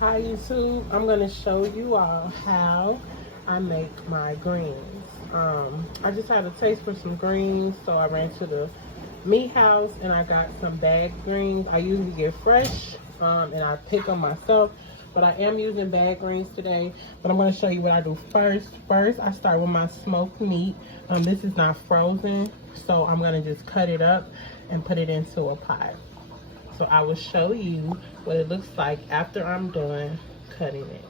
Hi YouTube, I'm going to show you all how I make my greens. I just had a taste for some greens, so I ran to the meat house and I got some bagged greens. I usually get fresh and I pick them myself, but I am using bagged greens today. But I'm going to show you what I do first. First, I start with my smoked meat. This is not frozen, so I'm going to just cut it up and put it into a pot. So I will show you what it looks like after I'm done cutting it.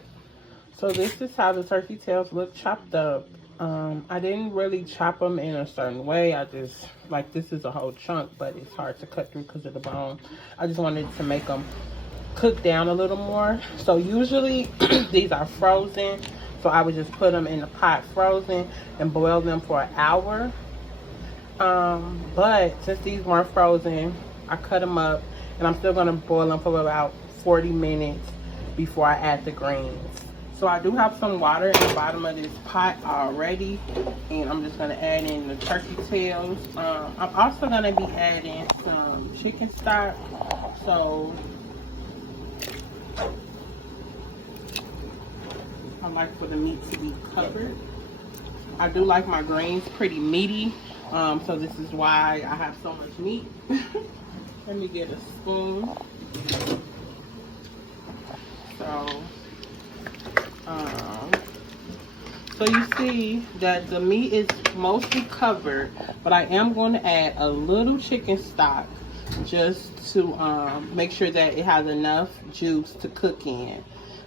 So this is how the turkey tails look chopped up. I didn't really chop them in a certain way. I just, like, this is a whole chunk, but it's hard to cut through because of the bone. I just wanted to make them cook down a little more. So usually these are frozen. So I would just put them in the pot frozen and boil them for an hour. But since these weren't frozen, I cut them up and I'm still gonna boil them for about 40 minutes before I add the greens. So I do have some water in the bottom of this pot already, and I'm just gonna add in the turkey tails. I'm also gonna be adding some chicken stock. So I like for the meat to be covered. I do like my greens pretty meaty, so this is why I have so much meat. Let me get a spoon. So you see that the meat is mostly covered, but I am going to add a little chicken stock just to make sure that it has enough juice to cook in.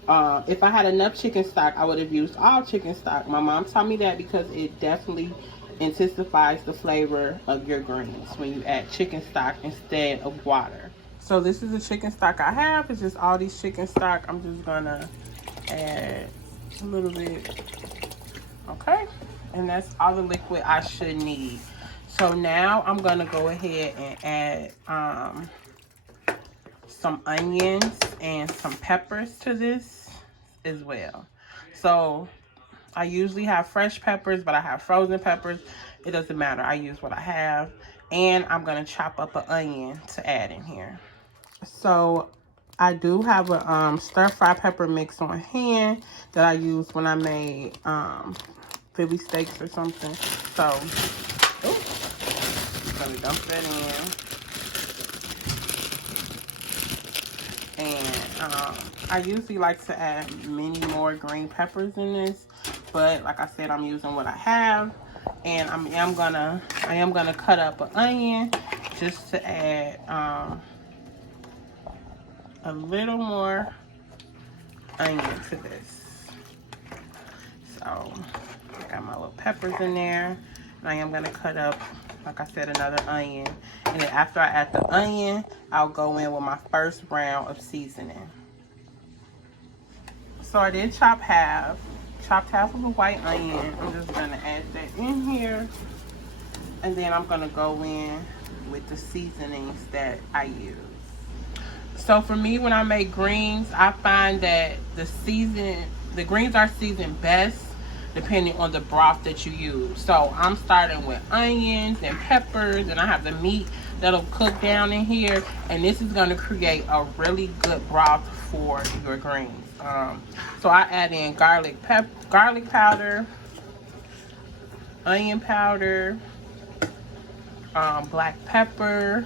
If I had enough chicken stock, I would have used all chicken stock. My mom taught me that because it definitely intensifies the flavor of your greens when you add chicken stock instead of water. So this is the chicken stock I have. It's just all these chicken stock. I'm just gonna add a little bit. Okay, and that's all the liquid I should need. So now I'm gonna go ahead and add some onions and some peppers to this as well. So I usually have fresh peppers, but I have frozen peppers. It doesn't matter. I use what I have. And I'm going to chop up an onion to add in here. So I do have a stir-fry pepper mix on hand that I used when I made Philly steaks or something. So, I'm going to dump that in. And I usually like to add many more green peppers in this, but like I said, I'm using what I have. And I am gonna cut up an onion just to add a little more onion to this. So I got my little peppers in there, and I am gonna cut up, like I said, another onion. And then after I add the onion, I'll go in with my first round of seasoning. So I did chopped half of a white onion. I'm just gonna add that in here. And then I'm gonna go in with the seasonings that I use. So for me, when I make greens, I find that the greens are seasoned best depending on the broth that you use. So I'm starting with onions and peppers, and I have the meat that'll cook down in here, and this is gonna create a really good broth for your greens. So I add in garlic powder, onion powder, black pepper,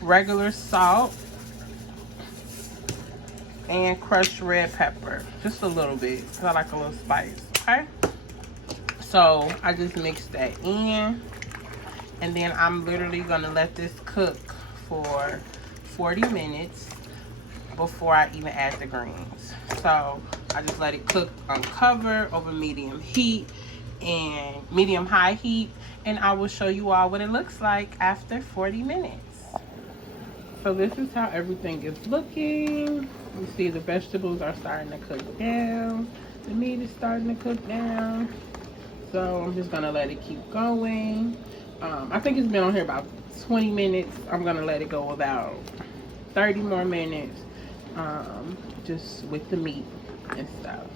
regular salt, and crushed red pepper. Just a little bit, because I like a little spice, okay? So I just mix that in, and then I'm literally gonna let this cook for 40 minutes before I even add the greens. So I just let it cook uncovered over medium heat and medium high heat, and I will show you all what it looks like after 40 minutes. So this is how everything is looking. You see the vegetables are starting to cook down. The meat is starting to cook down. So I'm just gonna let it keep going. I think it's been on here about 20 minutes. I'm gonna let it go about 30 more minutes, just with the meat and stuff.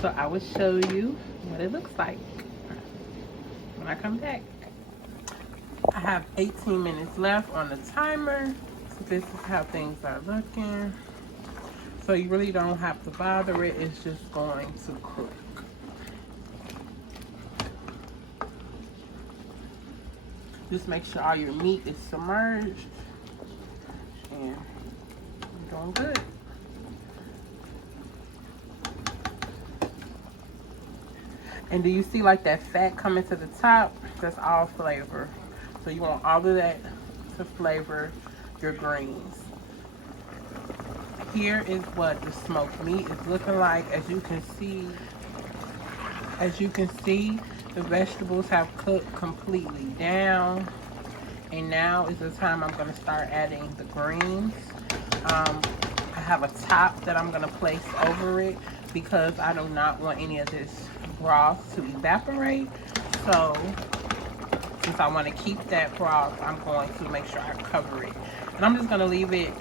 So I will show you what it looks like when I come back. I have 18 minutes left on the timer. This is how things are looking. So you really don't have to bother it. It's just going to cook. Just make sure all your meat is submerged. And you're doing good. And do you see like that fat coming to the top? That's all flavor. So you want all of that to flavor your greens. Here is what the smoked meat is looking like. As you can see, the vegetables have cooked completely down. And now is the time I'm gonna start adding the greens. I have a top that I'm gonna place over it because I do not want any of this broth to evaporate. So since I want to keep that broth, I'm going to make sure I cover it. And I'm just going to leave it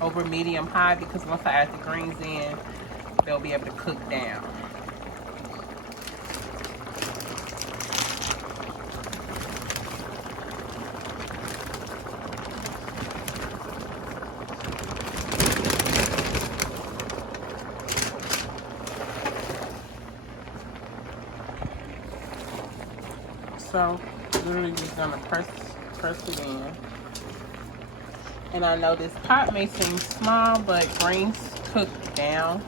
over medium high because once I add the greens in, they'll be able to cook down. So literally just gonna press it in. And I know this pot may seem small, but greens cook down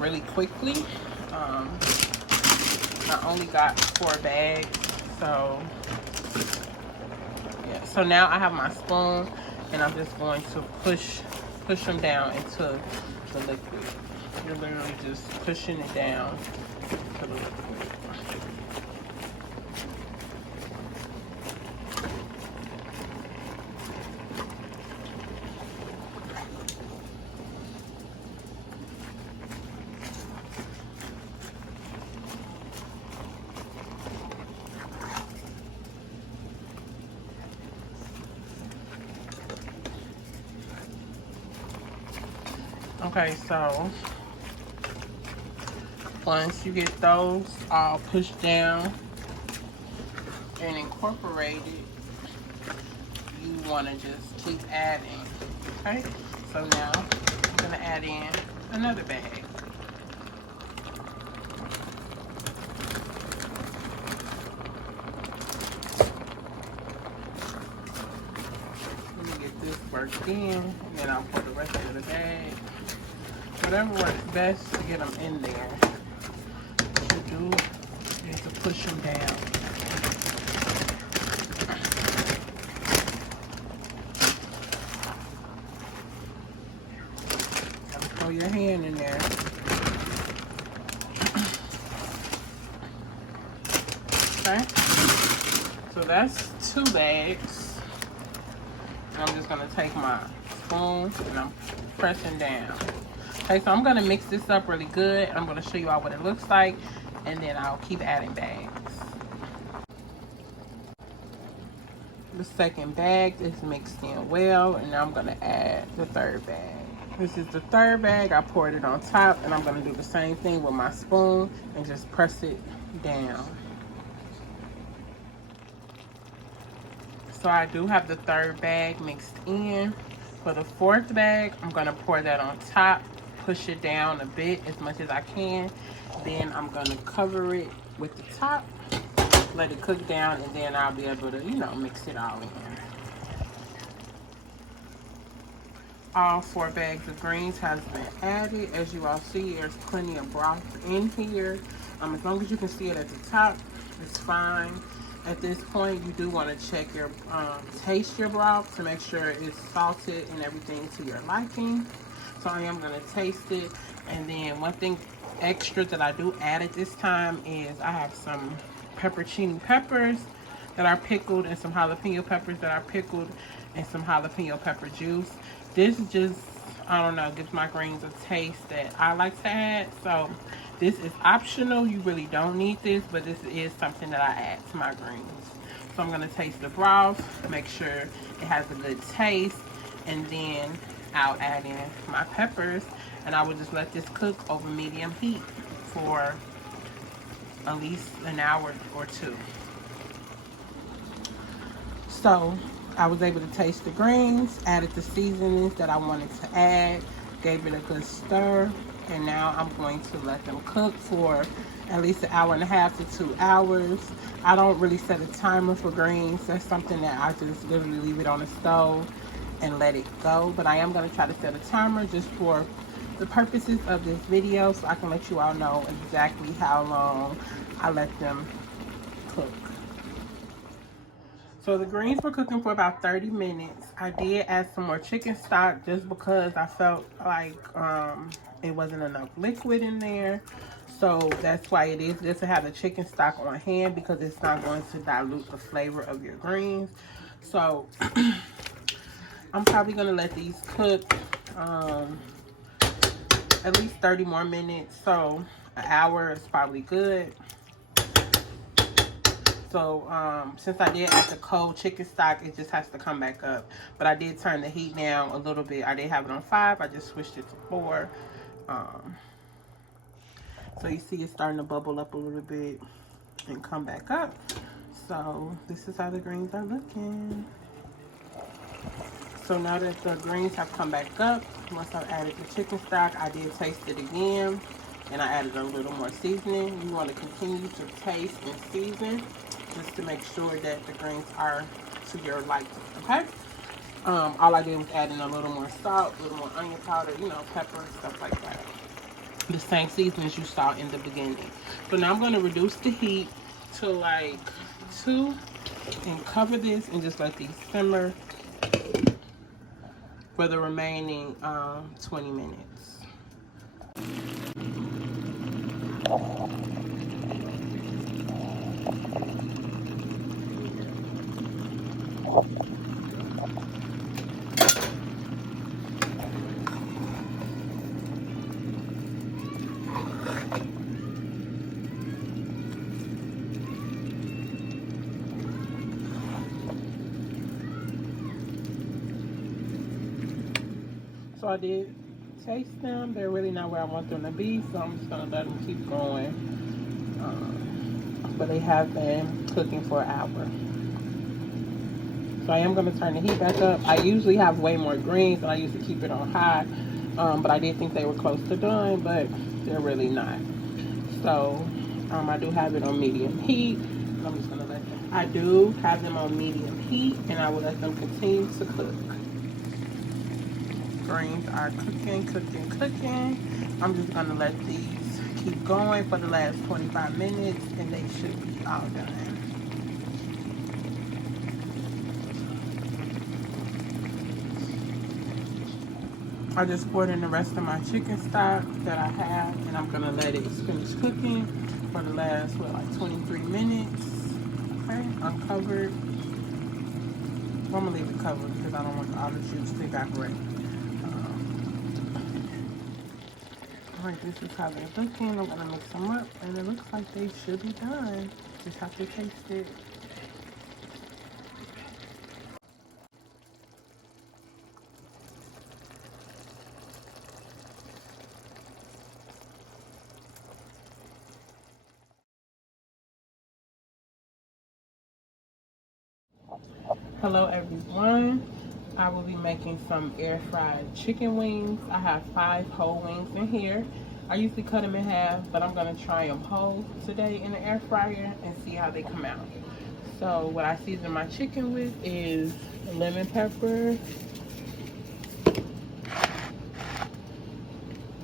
really quickly. I only got 4 bags, so yeah. So now I have my spoon, and I'm just going to push them down into the liquid. You're literally just pushing it down to the liquid. Okay, so once you get those all pushed down and incorporated, you want to just keep adding. Okay, so now I'm going to add in another bag. Let me get this worked in, and then I'll pour the rest of the bag. Whatever works best to get them in there. What you do is to push them down. Gotta throw your hand in there. Okay. So that's 2 bags. And I'm just gonna take my spoon and I'm pressing down. Okay, so I'm gonna mix this up really good. I'm gonna show you all what it looks like, and then I'll keep adding bags. The second bag is mixed in well, and now I'm gonna add the 3rd bag. This is the 3rd bag. I poured it on top, and I'm gonna do the same thing with my spoon and just press it down. So I do have the 3rd bag mixed in. For the 4th bag, I'm gonna pour that on top, push it down a bit as much as I can. Then I'm gonna cover it with the top, let it cook down, and then I'll be able to, mix it all in. All 4 bags of greens has been added. As you all see, there's plenty of broth in here. As long as you can see it at the top, it's fine. At this point, you do want to check your, taste your broth to make sure it's salted and everything to your liking. So I am going to taste it. And then one thing extra that I do add at this time is I have some peppercini peppers that are pickled and some jalapeno peppers that are pickled and some jalapeno pepper juice. This just, I don't know, gives my greens a taste that I like to add. So this is optional. You really don't need this, but this is something that I add to my greens. So I'm going to taste the broth, make sure it has a good taste, and then I'll add in my peppers, and I will just let this cook over medium heat for at least an hour or 2. So I was able to taste the greens, added the seasonings that I wanted to add, gave it a good stir, and now I'm going to let them cook for at least an hour and a half to 2 hours. I don't really set a timer for greens. That's something that I just literally leave it on the stove and let it go. But I am going to try to set a timer just for the purposes of this video, so I can let you all know exactly how long I let them cook. So the greens were cooking for about 30 minutes. I did add some more chicken stock just because I felt like it wasn't enough liquid in there. So that's why it is good to have the chicken stock on hand, because it's not going to dilute the flavor of your greens. So I'm probably going to let these cook at least 30 more minutes. So an hour is probably good. So since I did add the cold chicken stock, it just has to come back up. But I did turn the heat down a little bit. I did have it on 5. I just switched it to 4. So you see it's starting to bubble up a little bit and come back up. So this is how the greens are looking. So now that the greens have come back up, once I've added the chicken stock, I did taste it again, and I added a little more seasoning. You want to continue to taste and season just to make sure that the greens are to your liking, okay? All I did was add in a little more salt, a little more onion powder, you know, pepper, stuff like that. The same seasonings you saw in the beginning. So now I'm going to reduce the heat to like 2 and cover this and just let these simmer for the remaining 20 minutes. So I did taste them. They're really not where I want them to be, so I'm just gonna let them keep going. But they have been cooking for an hour. So I am gonna turn the heat back up. I usually have way more greens, and I used to keep it on high. But I did think they were close to done, but they're really not. So I do have it on medium heat. I'm just gonna let them. I do have them on medium heat, and I will let them continue to cook. Greens are cooking, cooking, cooking. I'm just gonna let these keep going for the last 25 minutes, and they should be all done. I just poured in the rest of my chicken stock that I have, and I'm gonna let it finish cooking for the last, like 23 minutes. Okay, uncovered. I'm gonna leave it covered because I don't want all the juice to evaporate. Alright, this is how they're looking. I'm gonna mix them up, and it looks like they should be done. Just have to taste it. Hello everyone. I will be making some air fried chicken wings. I have 5 whole wings in here. I usually cut them in half, but I'm gonna try them whole today in the air fryer and see how they come out. So what I season my chicken with is lemon pepper,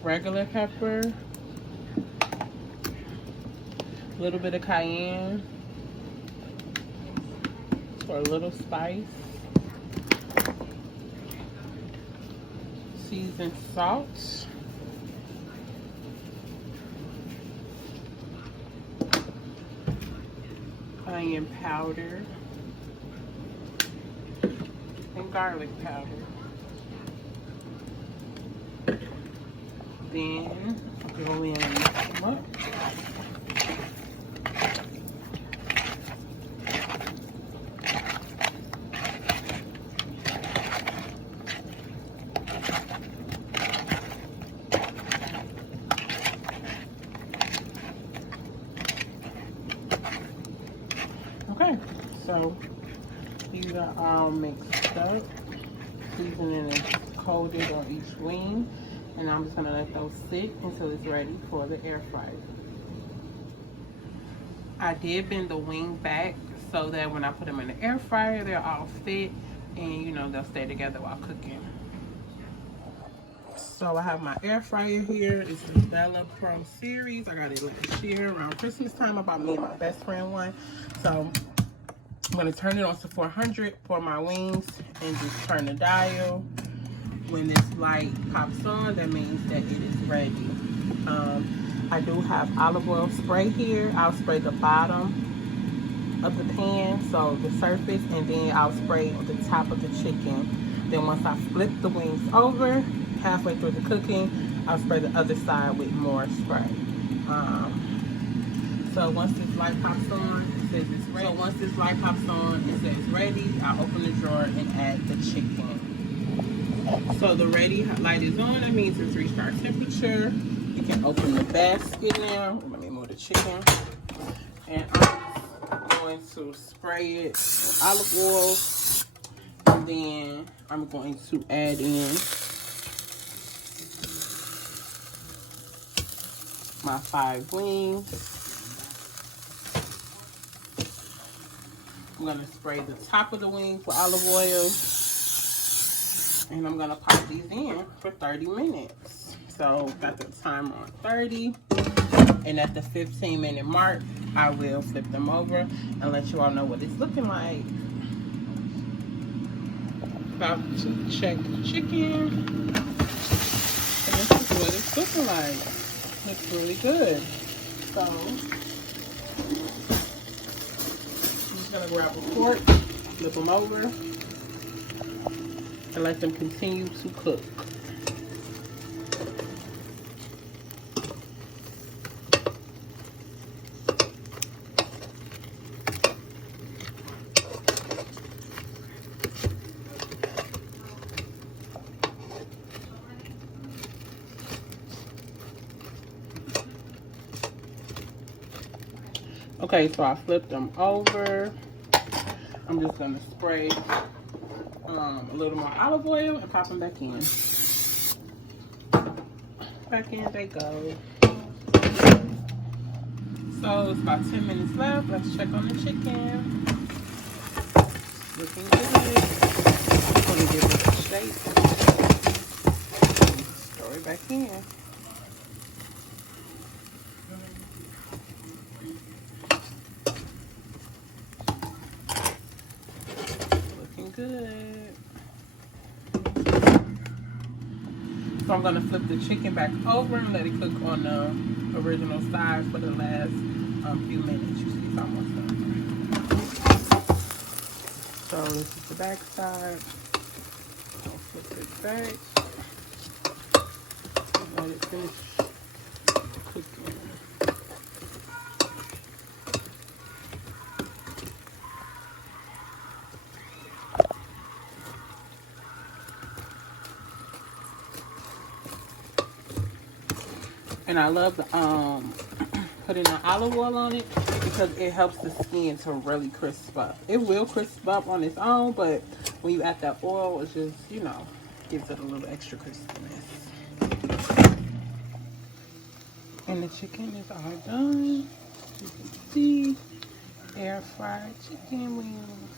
regular pepper, a little bit of cayenne for a little spice, seasoned salt, onion powder, and garlic powder. Then go in and mix them up. Okay, so these are all mixed up. Seasoning is coated on each wing, and I'm just gonna let those sit until it's ready for the air fryer. I did bend the wing back so that when I put them in the air fryer, they're all fit and you know they'll stay together while cooking. So I have my air fryer here. It's the Bella Pro series. I got it last year around Christmas time. I bought me and my best friend one. So I'm gonna turn it on to 400 for my wings and just turn the dial. When this light pops on, that means that it is ready. I do have olive oil spray here. I'll spray the bottom of the pan, so the surface, and then I'll spray the top of the chicken. Then once I flip the wings over, halfway through the cooking, I'll spray the other side with more spray. So once this light pops on, it says it's ready. So once this light pops on, it says ready. I open the drawer and add the chicken. So the ready light is on. That means it's reached our temperature. You can open the basket now. Let me move the chicken. And I'm going to spray it with olive oil. And then I'm going to add in my 5 wings. I'm gonna spray the top of the wings with olive oil. And I'm gonna pop these in for 30 minutes. So got the timer on 30. And at the 15-minute mark, I will flip them over and let you all know what it's looking like. About to check the chicken. And this is what it's looking like. Looks really good. So I'm just gonna grab a fork, flip them over, and let them continue to cook. Okay, so I flipped them over. I'm just gonna spray a little more olive oil and pop them back in. Back in they go. So it's about 10 minutes left. Let's check on the chicken. Looking good. I'm gonna give it a shake. Throw it back in. Good. So I'm gonna flip the chicken back over and let it cook on the original side for the last few minutes. You see it's almost done. So this is the back side. I'll flip it back. Let it finish cooking. And I love putting the olive oil on it because it helps the skin to really crisp up. It will crisp up on its own, but when you add that oil, it just, you know, gives it a little extra crispiness. And the chicken is all done. You can see air fried chicken wings.